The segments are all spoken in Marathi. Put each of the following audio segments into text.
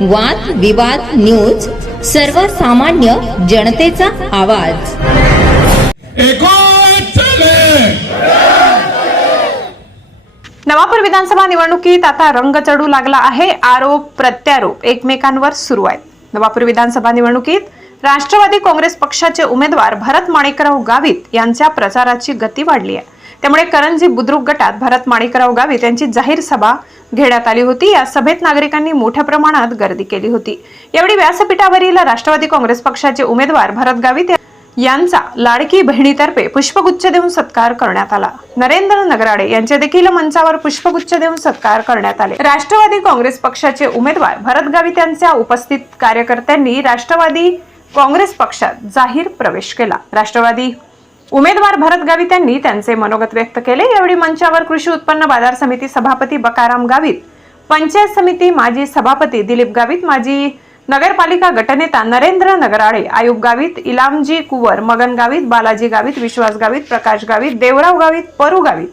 वाद विवाद न्यूज सर्वसामान्य जनतेचा आवाज. नवापूर विधानसभा निवडणुकीत आता रंग चढू लागला आहे. आरोप प्रत्यारोप एकमेकांवर सुरू आहेत. नवापूर विधानसभा निवडणुकीत राष्ट्रवादी काँग्रेस पक्षाचे उमेदवार भरत माणिकराव गावित यांच्या प्रचाराची गती वाढली आहे. त्यामुळे करंजी बुद्रुक गटात भरत माणिकराव गावित यांची जाहीर सभा घेण्यात आली होती. या सभेत नागरिकांनी मोठ्या प्रमाणात गर्दी केली होती. यावेळी व्यासपीठावरील राष्ट्रवादी काँग्रेस पक्षाचे उमेदवार भरत गावित यांचा लाडकी बहिणीतर्फे पुष्पगुच्छ देऊन सत्कार करण्यात आला. नरेंद्र नगराडे यांचे देखील मंचावर पुष्पगुच्छ देऊन सत्कार करण्यात आले. राष्ट्रवादी काँग्रेस पक्षाचे उमेदवार भरत गावित यांच्या उपस्थित कार्यकर्त्यांनी राष्ट्रवादी काँग्रेस पक्षात जाहीर प्रवेश केला. राष्ट्रवादी उमेदवार भरत गावित यांनी त्यांचे मनोगत व्यक्त केले. यावेळी मंचावर कृषी उत्पन्न बाजार समिती सभापती बकाराम गावित पंचायत समिती माजी सभापती दिलीप गावित माजी नगरपालिका गटनेता नरेंद्र नगराळे आयुब गावित इलामजी कुवर मगन गावित बालाजी गावित विश्वास गावित प्रकाश गावित देवराव गावित परू गावित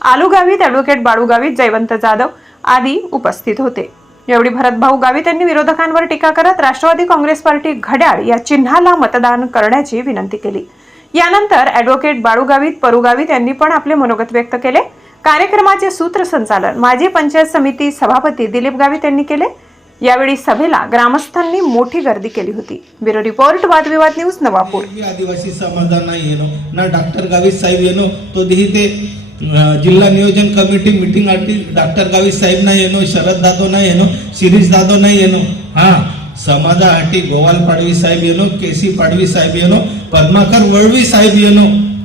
आलू गावित ॲडव्होकेट बाळू गावित जयवंत जाधव आदी उपस्थित होते. यावेळी भरतभाऊ गावित यांनी विरोधकांवर टीका करत राष्ट्रवादी काँग्रेस पार्टी घड्याळ या चिन्हाला मतदान करण्याची विनंती केली. यानंतर ॲडव्होकेट बाळूगावित परुगावित यांनी पण आपले मनोगत व्यक्त केले. कार्यक्रमाचे सूत्रसंचालन माजी पंचायत समिती सभापती दिलीप गावित यांनी केले. यावेळी सभेला ग्रामस्थांनी मोठी गर्दी केली होती. ब्युरो रिपोर्ट वादविवाद न्यूज नवापूर. आदिवासी समाजा नाही येणो ना डॉक्टर गावित साहेब येणो तो देही ते जिल्हा नियोजन कमिटी मीटिंग आठी डॉक्टर गावित साहेब नाही येणो शरद दादो नाही येणो शिरीष दादो नाही येणो. हा समाजासाठी गोवाल पाडवी साहेब येणो केसी पाडवी साहेब येणो पद्माकर वळवी साहेब येणो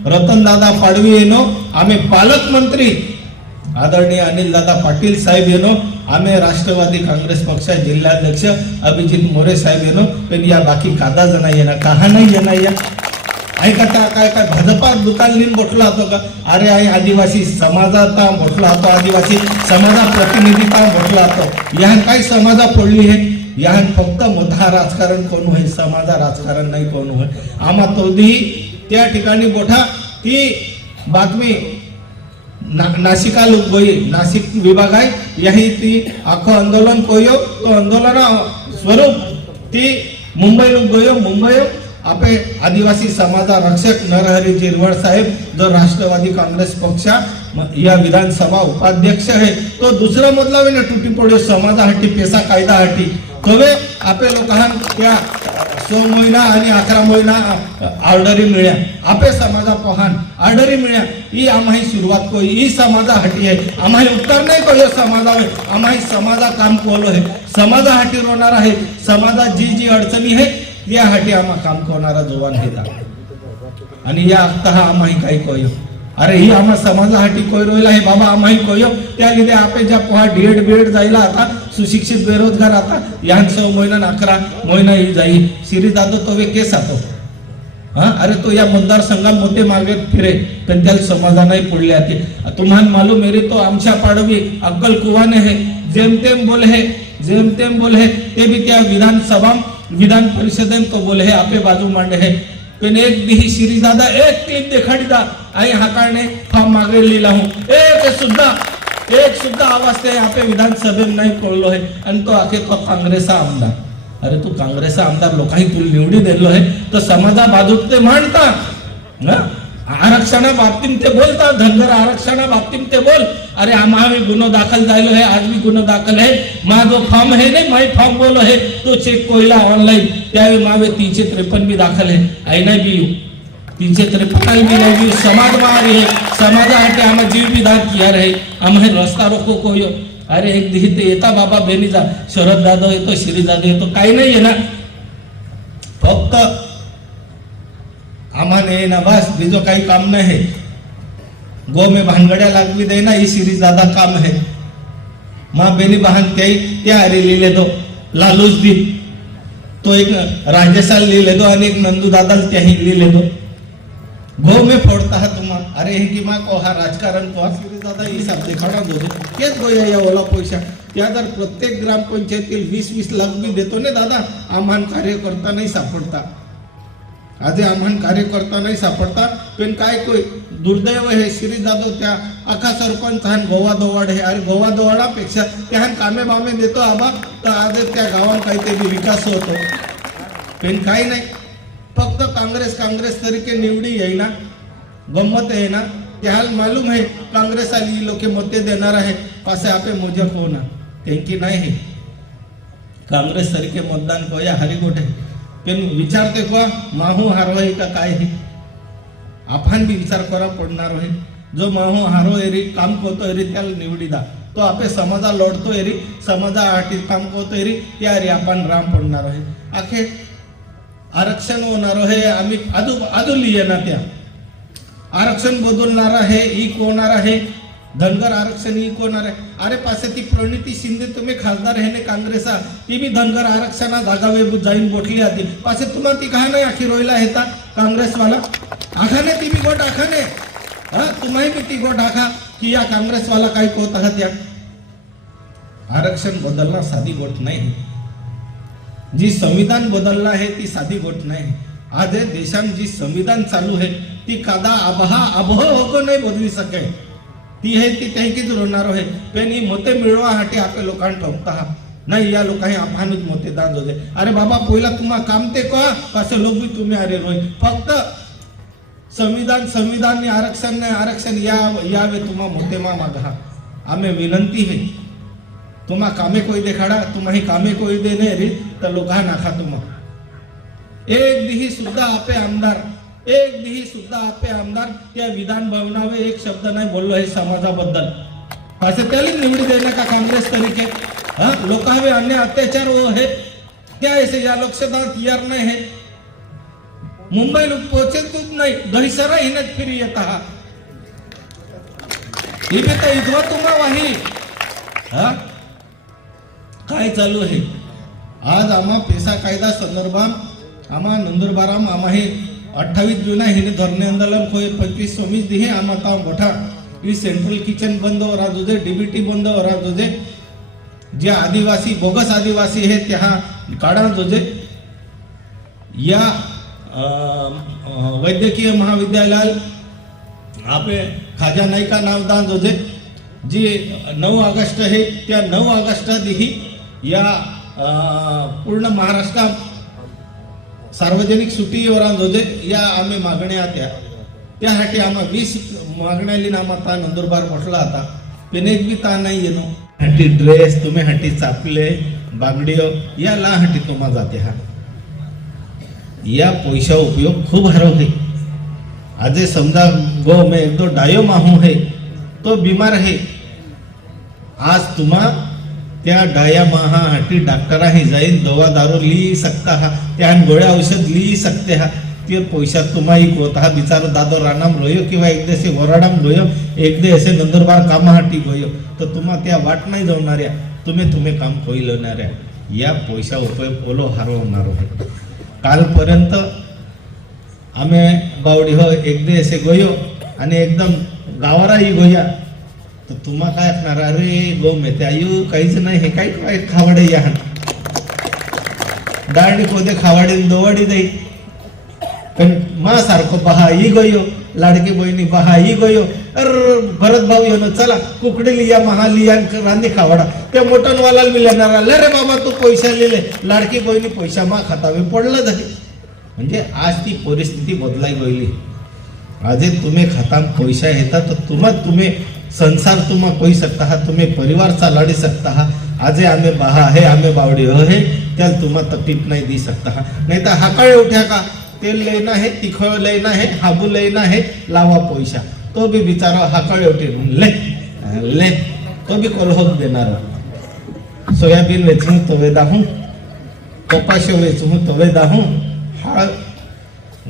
रतन दादा पाडवी येणो आम्ही पालकमंत्री आदरणीय अनिल दादा पाटील साहेब येनो आम्ही राष्ट्रवादी काँग्रेस पक्ष जिल्हाध्यक्ष अभिजित मोरे साहेब येनो पण या बाकी कादा जण येणार कहा नाही येणार या. ऐका का काय काय भाजपा दुकान लिहून बोटला होतो का? अरे आई आदिवासी समाजाचा बोटला होतो आदिवासी समाजा प्रतिनिधीचा बोटला होतो. या काय समाजा पडली आहे यान फक्त मधा राजकारण कोण होय समाजा राजकारण नाही कोण होय आम्हा तोही त्या ठिकाणी मोठा ती बातमी ना, नाशिका लोक गोई नाशिक विभाग आहे याही ती आखो आंदोलन कोयो तो आंदोलन स्वरूप ती मुंबई लोक गोयो मुंबई आपे आदिवासी समाजा रक्षक नरहरी जिरवळ साहेब जो राष्ट्रवादी काँग्रेस पक्षा या विधानसभा उपाध्यक्ष आहे तो दुसरा मतलब ना तुटी पडो समाजासाठी पेसा कायदासाठी तवे आपे लोकांना त्या सो महिना आणि अकरा महिना ऑर्डरी मिळ्या. आपे समाजा पहान ऑर्डरी मिळ्या. ही आम्हाही सुरुवात कोई ही हाटी आहे. आम्हाही उत्तर नाही कोयो समाजावे आम्हाही समाजा काम कोलो आहे. समाजासाठी रोणार आहे. समाजात जी जी अडचणी आहे यासाठी आम्हा काम करणारा जोवान घेता आणि या आता हा आम्ही काही अरे ही आम्हा समाजासाठी कोय रोयला हे बाबा आम्ही कोयो. त्या लिधे आपे ज्या पोहा डीएड बीएड जायला आता सुशिक्षित बेरोजगार आता यान सौ महिना अकरा महिना ही जाई. सिरी दादो तो वे केस आतो. हा? अरे तो या मतदारसंघामध्ये मागे फिरे पण त्याला समाधानही पडले आते. तुम्हाला मालूम मेरे तो आमच्या पाडवी अक्कल कुवाने है जेमतेम बोले है जेमतेम बोले है ते भी त्या विधानसभा विधान परिषदेन तो बोले है आपे बाजू मांडे है. पण एक भी श्री दादा एक क्लिप देखाडी दा आई हाकारणे फॉर्म मागे लिहिला हूं। एक सुद्धा एक सुद्धा आवाज ते आपे विधानसभेत नाही कळलो आहे आणि तो आखे तो काँग्रेसचा आमदार। अरे तू काँग्रेसचा आमदार लोकांनी तुला निवडी दिलो आहे तर समाजा बाजूत ते मांडता। ना आरक्षणा बाबतीत ते बोलतात धनगर आरक्षणा बाबतीत ते बोल. अरे आम्हा मी गुन्हा दाखल झालो आहे आज भी गुन्हा दाखल है मा जो फॉर्म है नाही माई फॉर्म बोलो है. तो चेक कोयला ऑनलाइन त्यावेळी मावे तीनशे त्रेपन्न भी दाखल है आई नाही बी यू? तीनशे त्रेपन्न भी नाही बी समाज मार आहे. समाजासाठी आम्हा जीव भी दान किया रे आम्हा रस्ता रोको कोयो. अरे एक दिही ते येता बाबा बेनीचा. शरद दादव येतो श्री येतो. काही नाही येणार फक्त आम्हाला ना बस बीजो काही काम नाही. है गो मे भानगड्या लागवी दे ना ही सिरीज ज्यादा काम है. माँ बेनी बहन त्या त्या अरे लिहिले दो लालूच दी तो एक राजेसाल लिहिले दो आणि एक नंदू दादा त्याही लिहिले दो। गो में फोडता हा तुम्हा। अरे हे की मा को हा राजकारण को हा दादा ही सब देखाडा दो तेच गो या ओला पैसा? त्या जर प्रत्येक ग्रामपंचायतील वीस वीस लाख बी देतो ने दादा आम्हाला कार्यकर्ता नाही सापडता આજે આમાં કાર્યકર્તા નહીં સાપડતા પણ કાંઈ કોઈ दुर्दैव हे श्री जाधव त्या आखा सरपंच हान गोवा दोवाड हे अरे गोवा दोवाडापेक्षा ते हान कामे बामे देतो आबा तर आज त्या गावात काहीतरी विकास होतो पण काही नाही फक्त काँग्रेस काँग्रेस तरीके निवडी येईना गंमत आहे ना ते हाल मालूम आहे काँग्रेस आली लोक मते देणार आहे पासे आपे मोजक होणार त्यांकी नाही हे काँग्रेस तरीके मतदान कया हरिकोट आहे पण विचारते का माहू हारवाई का काय हे? आपण बी विचार करा पडणार आहे जो माहो हारो एरी काम करतो एरी त्याला निवडी दा. तो आपे समाजा लढतो एरी समाजा आटी काम करतो एरी त्या एरी आपण राम पडणार आहे आखे आरक्षण होणार आहे आम्ही आदू आदू लिहिये ना त्या. आरक्षण बदलणार आहे ई होणार आहे धनगर आरक्षण ही कोण आहे? अरे पासे ती प्रणिती शिंदे तुम्ही खासदार हेने काँग्रेसा ती बी धनगर आरक्षणा जागावे जाईन बोटली आधी. पासे तुम्हाला ती काय नाही आखी रोयला येता काँग्रेसवाला? आखाने ती बी गोट आखाने हा तुम्ही बी ती गोट आखा की या काँग्रेसवाला काही कोत आहात या आरक्षण बदलला साधी गोट नाही. जी संविधान बदलला आहे ती साधी गोट नाही. आज हे देशात जी संविधान चालू आहे ती कादा आबहा आबह होको नाही बदली सके. ती हे ती त्यांकीच रोणार आहे. पण ही मते मिळवासाठी आपल्या लोकांना ठोकता हा. नाही या लोकांनी आपणच मते दान होते अरे बाबा पहिला तुम्हा काम ते का कसं लोक बी तुम्ही अरे रोय फक्त संविधान संविधान ने आरक्षण ने आरक्षण या यावे तुम्हा मोते मा मागा आम्ही विनंती है तुम्हा कामे कोई देखाडा तुम्हाही कामे कोई देणे रे तर लोका नाखा तुम्हा. एक दिही सुद्धा आपे आमदार एक दिही सुद्धा आपले आमदार. त्या विधान भवनावर एक शब्द नाही बोललो हे समाजाबद्दल. असे त्याला निवडी देणे का काँग्रेस तरीके. हा लोकावे अन्य अत्याचार हे है. त्या ऐसे या लोकसभा तयार नाही है. मुंबई लोक पोहोचतच नाही दहिसर हिनत फिरी येत हा. इथे तर इथवा तुम्हा वाही हा? काय चालू आहे? आज आम्हा पेसा कायदा संदर्भात आम्हा नंदुरबाराम आम्हा हे अठ्ठावीस जून हिने धरणे आंदोलन कोई पंचवीस सव्वीस दिहे आम्हा ता मोठा ही सेंट्रल किचन बंद हो रहा होते डीबीटी बंद हो रहा होते जे आदिवासी बोगस आदिवासी है त्या काढा जोजे या वैद्यकीय महाविद्यालयात आपे खाजा नायका नावदान जोजे जी नऊ ऑगस्ट आहे त्या नऊ ऑगस्ट दिही या पूर्ण महाराष्ट्रात सार्वजनिक सुट्टीवर जोजे या आम्ही मागण्या त्या. त्यासाठी आम्हा वीस मागण्याली नामा ता नंदुरबार म्हटला आता. पेनेज बी ता नाही येणो. हाटी ड्रेस तुम्ही हाटी चापले बागडियो या ला हाटी तुम्हा जाते हा. या पैसा उपयोग खूप हरव है आजे समजा गो में एक दो डायो माहू है तो बीमार है. आज तुम्हा त्या डाया महा हाटी डॉक्टराही जाईन दवा दारू लिही सकता हा. त्या गोळ्या औषध लिही सकते हा. ते पैसा एक होत हा. बिचारो दादो रानाम रोयो किंवा एक दिवशी वराडाम रोयो एक असे नंदुरबार कामाहाटी गोयो. तर तुम्हा त्या वाट नाही जाणाऱ्या तुम्ही तुम्ही काम होईलणाऱ्या या पैसा उपयोग ओलो हरवणार आहे कालपर्यंत आम्ही बावडी हो एक असे गोयो आणि एकदम गावाराही गोया. तर तुम्हा काय असणार? अरे गो मेते आयु काहीच नाही. हे काही काय खावडे या. दांडी पोते खावाडी दोवाडी देई पण मा सारखो बहा ही गयो. लाडकी बहिणी बहा ही गयो. अर भरत भाऊ येणं चला. कुकडे लिया महा लिया आणि रांदी खावाडा. त्या मोटनवाला मिळणार आले रे बाबा तू पैसा लिहिले. लाडकी बहिणी पैसा मा खातावे पडलं झाले म्हणजे आज ती परिस्थिती बदलाई गेली आजे तुम्ही खाता पैसा येता तर तुम्हा तुम्ही संसार तुम्हा कोई सकता हा तुम्ही परिवार चालाडी सकता हा. आजे आम्ही बहा हे आम्ही बावडी हो हे त्याला तुम्हा तकलीफ नाही दी सकता हा. नाही तर हाकाळे उठ्या का? तेल लेना है तिखळ लेना है हाबू लेना है लावा पैसा तो बी बिचारा हाकाळे उठे ले ले. तो बी कोल्होत देणार. सोयाबीन वेचू तवे दाहू कपाशी वेचू तवे दाहू हा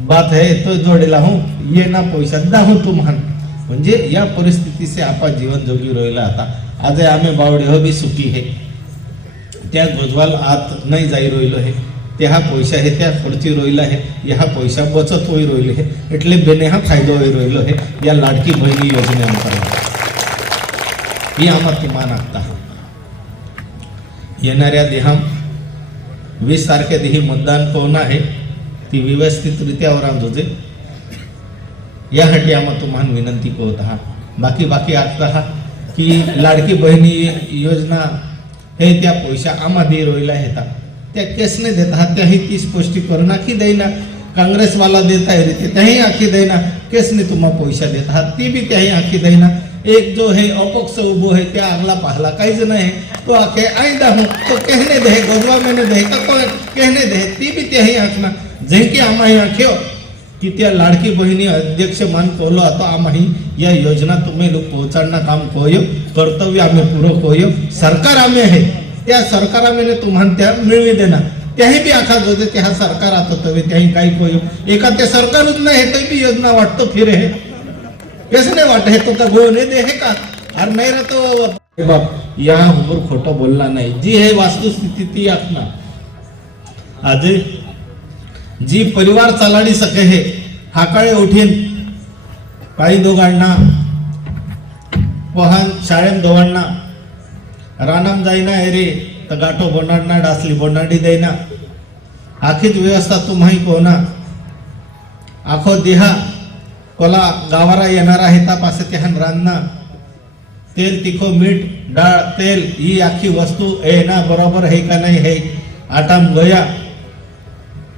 बात है तो जोडेला हूं ये ना पैसा दाहू तुम्हाला म्हणजे या परिस्थिती से आपण जीवन जोगी राहिला आता आज आम्ही बावडे हो बी सुखी है त्या गोजवाल आत नाही जाई रोहिलो है ते हा पैसा है त्या खर्ची रोहिला है या हा पैसा बचत होई रोहिले है એટલે બેને હા ફાયદો હોઈ રહેલો है या लाडकी बहिणी योजनेअंतर्गत ही आम्हाला किमान लागता येणाऱ्या देहाम वीस तारखे देही मतदान कोण आहे ती व्यवस्थितरित्या रांधोजे यासाठी आम्हाला तुम्हाला विनंती करत आहात. बाकी बाकी आता हा की लाडकी बहिणी योजना हे त्या पैशा आम्हा दे रोयला येतात त्या केसने देत आहात त्याही ती स्पष्टीकरण आखी देईना. काँग्रेसवाला देत आहे ते त्याही आखी देईना. केसने तुम्हा पैसा देत आहात ती बी त्याही आखी देईना. एक जो है अपक्ष उभो है त्या आगला पाहला काहीच नाही. तो आखे आयदा हो तो कहने दे गोजवा मैंने दे का तो कहने दे ती बी त्याही आखना. जे की आम्हा आख्यो हो, की त्या लाडकी बहिणी अध्यक्ष मान कोलो आता आम्ही या योजना तुम्ही लोक पोहोचणं काम कोयो कर्तव्य आम्ही पुरं कोयो. सरकार आम्ही आहे. त्या सरकार आम्ही तुम्हाला त्या मिळवी देणार. त्याही बी आखा जो ते त्या सरकार आता तवे त्याही काही कोयो. एका ते सरकारच नाही हे ते बी योजना वाटतो फिरे हे कसं नाही वाटत हे तो का गो नाही दे हे का? अरे नाही रे तो. बाप या उमर खोटं बोलला नाही. जी हे वास्तुस्थिती ती आखना आज जी परिवार चालाडी सके हे हाकाळे उठीन. काही दोघांना पोहान शाळेम दोघांना. रानाम जाईना हे रे तर गाठो बोंडाडना डासली बोंडाडी देईना. आखीच व्यवस्था तुम्हाही कोना आखो देहा कोला गावारा येणारा आहे तापासे तिहान रांधना तेल तिखो मीठ डाळ तेल ही आखी वस्तू ए ना बरोबर है का नाही हे आटाम गया.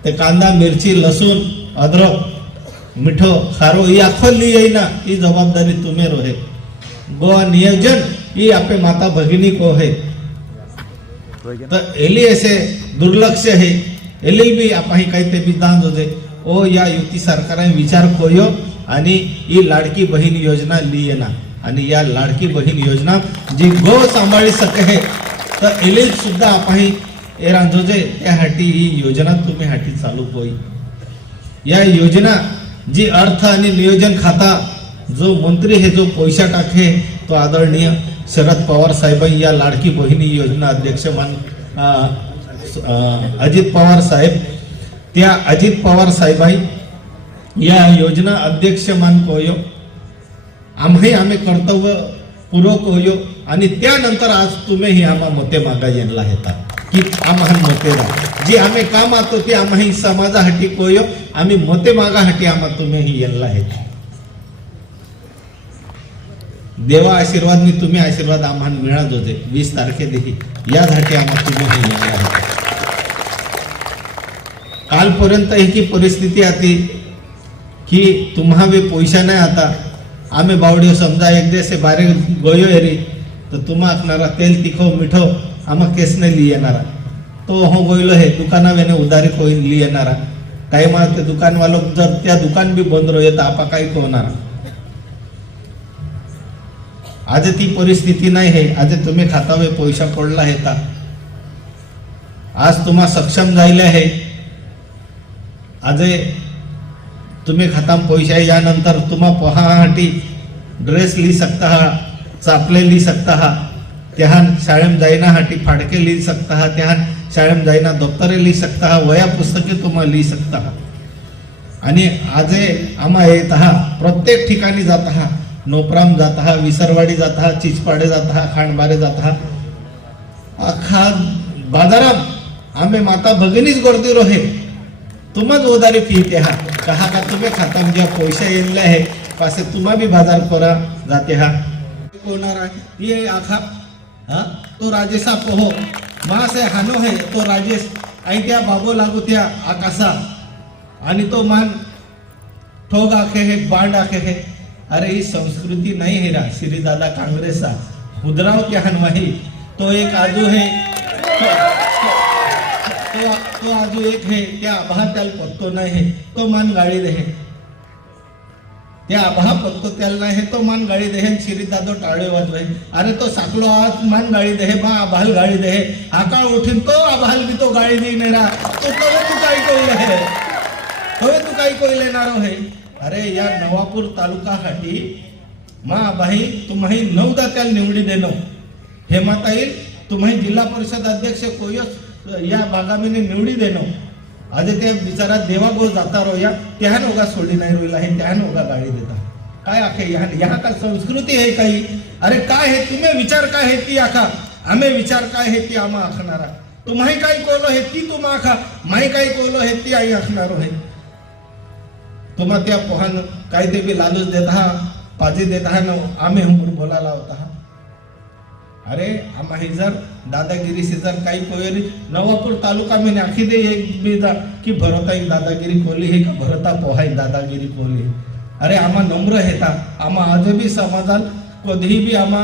ते कांदा मिरची लसूण अद्रक मिठो खारो ही आखोली येईना ही जबाबदारी तुम्ही रोहे. गोवा नियोजन ही आपे माता भगिनी को है. तर एली असे दुर्लक्ष आहे एली बी आपण काही ते बी दान होते ओ या युती सरकारने विचार कोयो आणि ही लाडकी बहीण योजना लिहिना आणि या लाडकी बहीण योजना जी गो सांभाळी सके है. तर एली सुद्धा आपण ए रांजोजे त्यासाठी ही योजना तुम्हीसाठी चालू होई. या योजना जी अर्थ आणि नियोजन खाता जो मंत्री हे जो पैसा टाके तो आदरणीय शरद पवार साहेबांनी या लाडकी बहिणी योजना अध्यक्ष मान अजित पवार साहेब त्या अजित पवार साहेबाई या योजना अध्यक्ष मान कोयो आम्ही आम्ही कर्तव्य पूर्वक होयो आणि त्यानंतर आज तुम्ही ही आम्हा मते मागा येणला येतात की आम्हा मते दा जी आम्ही काम आतो ती आम्ही समाजासाठी कोयो. आम्ही मते मागासाठी आम्हा तुम्ही ही येणला येतात देवा आशीर्वाद मी तुम्ही आशीर्वाद आम्हाला मिळत होते वीस तारखे देखील यासाठी आम्हा तुम्ही कालपर्यंत ही परिस्थिती आती की तुम्हा बी पैसा नाही आता. आम्ही बावडीव समजा एक दिवस बारीक बारे गोयो एरी. तर तुम्हा तेल तिखो मिठो आम्हा केस नाही ली येणारा. तो हो गोयलो हे दुकाना वेने उधारी कोई ली येणारा. काही मग ते दुकानवालो जर त्या दुकान बी बंद रो येतं आपा काही होणारा आज ती परिस्थिती नाही आहे. आज तुम्ही खातावे पैसा पडला येता आज तुम्हा सक्षम झाले आहे. आज तुम्ही खाता पैसे यानंतर तुम्हा पोहासाठी ड्रेस ली सकता हा चापले ली सकता हा. त्याहान शाळेम जायनासाठी फाडके ली सकता हा त्याहान शाळेम जाईना दप्तरे ली सकता हा वया पुस्तके तुम्हा ली सकता. हा आणि आजे आम्हा येत हा प्रत्येक ठिकाणी जात हा नोपराम जात हा विसरवाडी जात हा चिचपाडे जात हा खांडबारे जात हा अख्खा बाजारात आम्ही माता भगिनीच गर्दी रोहे. तुम्हाच उदारी फिरते हा. कहा का तुम्ही खाता म्हणजे पैसे येणले आहे. पासे तुम्हा बी बाजार करा जाते हा. कोणार आहे ये आखा हा? तो राजेशा पोहो मासे हानो है तो राजेश आई बाबो लागू त्या आकाशा? आणि तो मान ठोग आखे हे बांड आखे हे। अरे ही संस्कृती नाही हे रा श्री दादा काँग्रेसचा हुदराव त्या हनवाही तो एक आजू है। तो तो आजू एक है। त्या आभा त्याला पत्तो नाही है? तो मान गाळी दे ते आभा पत्तो त्याला हे तो मान गाळी देहे शिरी दादो टाळे वाजवाय अरे तो साकडो आज मान गाळी दे बा आभाल गाळी देहे. हाकाळ उठीन तो आभाल बी तो गाळी दे नेरा तो तवे तू काही कोईल हे? तवे तू काही कोईल येणार हे? अरे या नवापूर तालुका साठी मा आबाही तुम्ही नऊ त्याला निवडी देणं. हेमाताई तुम्ही जिल्हा परिषद अध्यक्ष कोयस या भागामिने निवडी देणं. आज ते बिचारा देवागोळ जाता रोया त्यान होगा सोडी नाही रोईला हे त्यान ओगा गाडी देता. काय आखे या या का संस्कृती आहे काही? अरे काय हे तुम्ही विचार काय हे ती आखा? आम्ही विचार काय हे ती आम्हा आखणारा? तुम्हाही काय कोलो हे ती तुम्हा आखा? माही काय कोलो हे ती आई आखणार हे तुम्हा त्या पोहान काही ते बी लालूच देत हा पाजी देत हा आम्ही हमूर बोलायला होता अरे आम्हा हे जर दादागिरी से जर काही कोयरी नवापूर तालुका में आखी दे एक बी की भरता ही दादागिरी कोली है का भरता पोहाय दादागिरी कोली अरे आम्हा नम्र हेता आम्हा आजबी भी समाजात कधीही बी आम्हा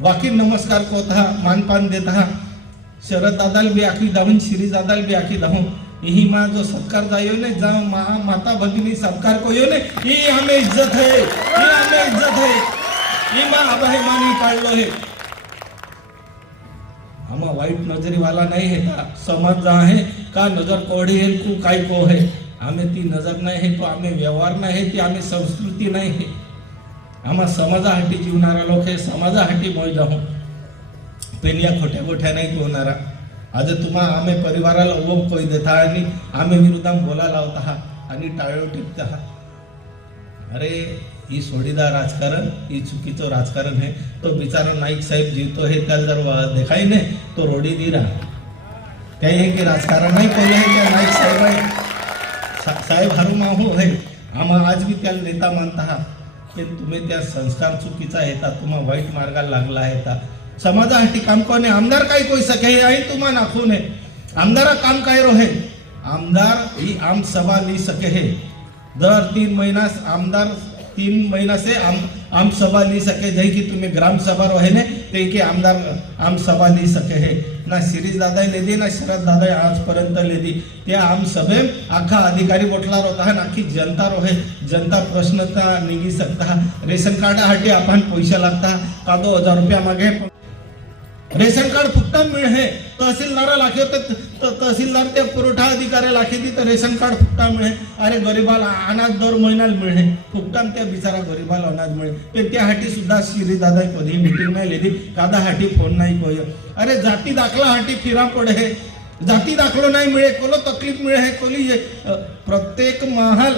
वाकी नमस्कार कोता मानपान देता। शरद दादाल बी आखी दाहून श्री दादाल बी आखी दाहून। यही माँ जो सत्कार जायो ने जा माँ माता भगिनी सत्कार को यो ने ये हमें इज्जत है ये हमें इज्जत है। ये माँ अब है मानी पाळलो है। आम्हा वाईट नजरीवाला नाही है का समाज जा आहे का नजर कोडी है तू काय को है आम्ही ती नजर नाही है तो आम्ही व्यवहार नाही है ती आम्ही संस्कृती नाही है आम्हा समाजासाठी जीवणारा लोक हे समाजासाठी मोय जाऊ पेनिया खोट्या गोठ्या नाही होणारा आज तुम्हा आम्ही परिवाराला ओप कोई देता आणि आम्ही विरुद्धात बोलायला होता आणि टाळ्यो टिकता अरे ही सोडीदा राजकारण ही चुकीचं राजकारण आहे. तो बिचारा नाईक साहेब जीवतो हे त्याला जर देखाई नाही तो रोडी दिरा त्या हे की राजकारण नाही पहिले आहे त्या नाईक साहेब आहे. सा- साहेब हरू माहू आहे. आम्हा आज बी त्याला नेता मानता हा पण तुम्ही त्या संस्कार चुकीचा येता तुम्हा वाईट मार्गाला लागला येता समाजासाठी काम कोणे आमदार काय कोई सके हे आहे तुम्हा नाखून नये आमदारा काम काय रोहे आमदार ही आम सभा ली सके है. दर तीन महिना आमदार तीन महीना से आम आम सभा ली सके जही की तुम्ही ग्राम सभा रहने ने ते की आमदार आम सभा ली सके है। ना शिरीष दादा ले दी ना शरद दादा आजपर्यंत ले दी। त्या आम सभे आखा अधिकारी बोटला होता है ना की जनता रोहे। जनता प्रश्नता निघी सकता रेशन कार्डासाठी आपण पैसे लागता का दो हजार रुपया मागे रेशन कार्ड फुकटा मिळे तहसीलदारा लाखे तर तहसीलदार ते पुरवठा अधिकारी लाखे ती तर रेशन कार्ड फुकटा मिळे अरे गरीबाला अनाज दर महिन्याला मिळे फुकटान त्या बिचारा गरीबाला अनाज मिळे पण त्यासाठी सुद्धा श्री दादा कधी मिटिंग नाही लिहिली. कादा हाटी फोन नाही कोय अरे जाती दाखला हाटी फिरा पडे. हे जाती दाखलो नाही मिळे कोलो तकलीफ मिळे हे कोली प्रत्येक महाल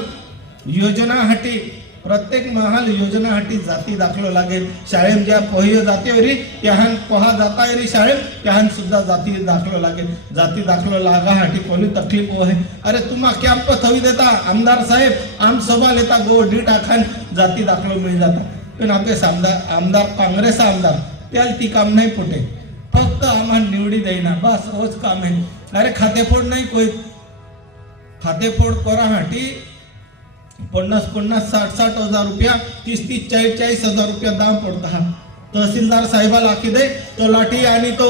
योजना हाटी. प्रत्येक महाल योजना हाटी जाती दाखलो लागेल. शाळेत ज्या पहियो जातीवरी त्याहान पहा जाता वरी शाळेत त्याहान सुद्धा जाती दाखलो लागेल. जाती दाखलो लागा हाटी कोणी तकलीफ हो अरे तुम्हा कॅम्प थवी देता आमदार साहेब आम सभा लेता गो डी टाखान जाती दाखलो मिळ जाता. पण आपले आमदार आमदार काँग्रेस आमदार त्याला ती काम नाही फुटे. फक्त आम्हाला निवडी देईना बस होच काम आहे. अरे खातेफोड नाही कोई. खातेफोड करा हाटी पन्नास पन्नास साठ साठ हजार रुपया तीस तीस चाळीस चाळीस हजार रुपया दाम पडता. हा तहसीलदार साहेबाला आखी दे तो लाठी आणि तो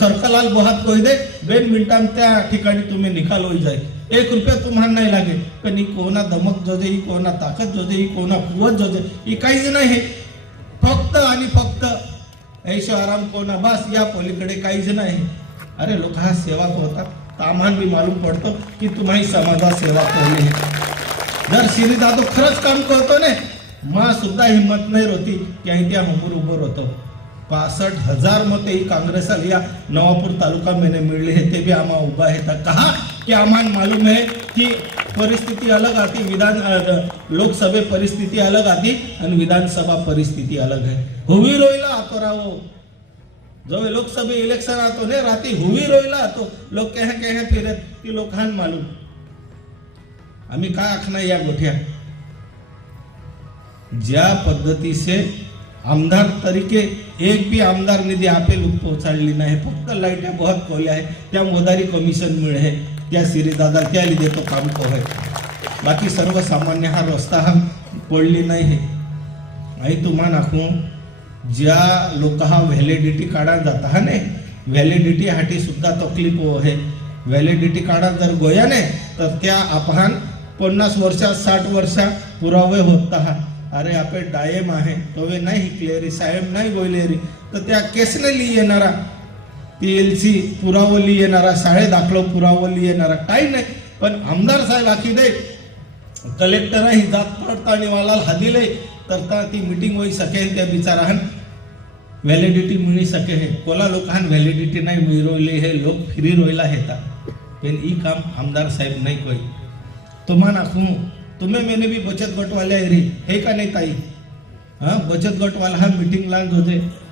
सर्कलाल बोहात कोई दे दोन मिनिटां त्या ठिकाणी तुम्ही निकाल होई जाईल एक रुपया तुम्हाला नाही लागेल पण ही कोणा धमक जोजे ही कोणा ताकद जोजे ही कोणा कुवत जोजे ही काहीच नाही. हे फक्त आणि फक्त ऐशो आराम कोणा बस या पलीकडे काहीच नाही. अरे लोक हा सेवा करतात. तर आम्हाला बी मालूम पडतो की तुम्हाही समाजात सेवा केली जर श्री दादो खरंच काम करतो ने. मा सुद्धा हिंमत नाही होती की त्या हमूर उभं होतो पासष्ट हजार मते ही काँग्रेसाला या नवापूर तालुका मेने मिळले हे ते बी आम्हा उभा आहे. कहा की आम्हाला मालूम है की परिस्थिती अलग आती विधान लोकसभा लोकसभे परिस्थिती अलग आती आणि विधानसभा परिस्थिती अलग है हुवी रोईला आतो राहो जो लोकसभा इलेक्शन आतो ने राती हुवी रोईला आतो. लोक कहे कहे फिरत ती लोकांना मालूम. आम्ही काय आखणार या गोठ्या? ज्या पद्धती से आमदार तरीके एक भी आमदार निधी आपे लोक पोहोचाडली नाही फक्त लाईट्या बहुत कोल्या आहे त्या मोदारी कमिशन मिळे त्या सिरी दादा त्या लिधे तो काम को है बाकी सर्वसामान्य हा रस्ता हा पडली नाही. है आणि तुम्हा नाखू ज्या लोक हा व्हॅलिडिटी काढा जाता हा ने व्हॅलिडिटी हाटी सुद्धा तकलीफ हो है व्हॅलिडिटी काढा जर गोयाने तर त्या आपण पन्नास वर्षा साठ वर्षा पुरावे होत हा अरे आपे डायम आहे. तोवे नाही हिकलेरी साहेब नाही गोयलेरी. तर त्या केसने ली येणारा पी एल सी पुरावली येणारा शाळे दाखलो पुरावली येणारा काही नाही. पण आमदार साहेब आखी दे कलेक्टर ही जात पडताळणी वाला हादिले तर का ती मीटिंग होई सके त्या बिचाराहन. व्हॅलिडिटी मिळी सके हे. कोला लोकांना व्हॅलिडिटी नाही मिळवली हे लोक फिरी रोयला हेता. पण ई काम आमदार साहेब नाही कोई. तुम्हा नाखू तुम्ही मेने भी बचत गटवाले रे. हे का नाही ताई? हा बचत गटवाला हा मीटिंग लांच होते.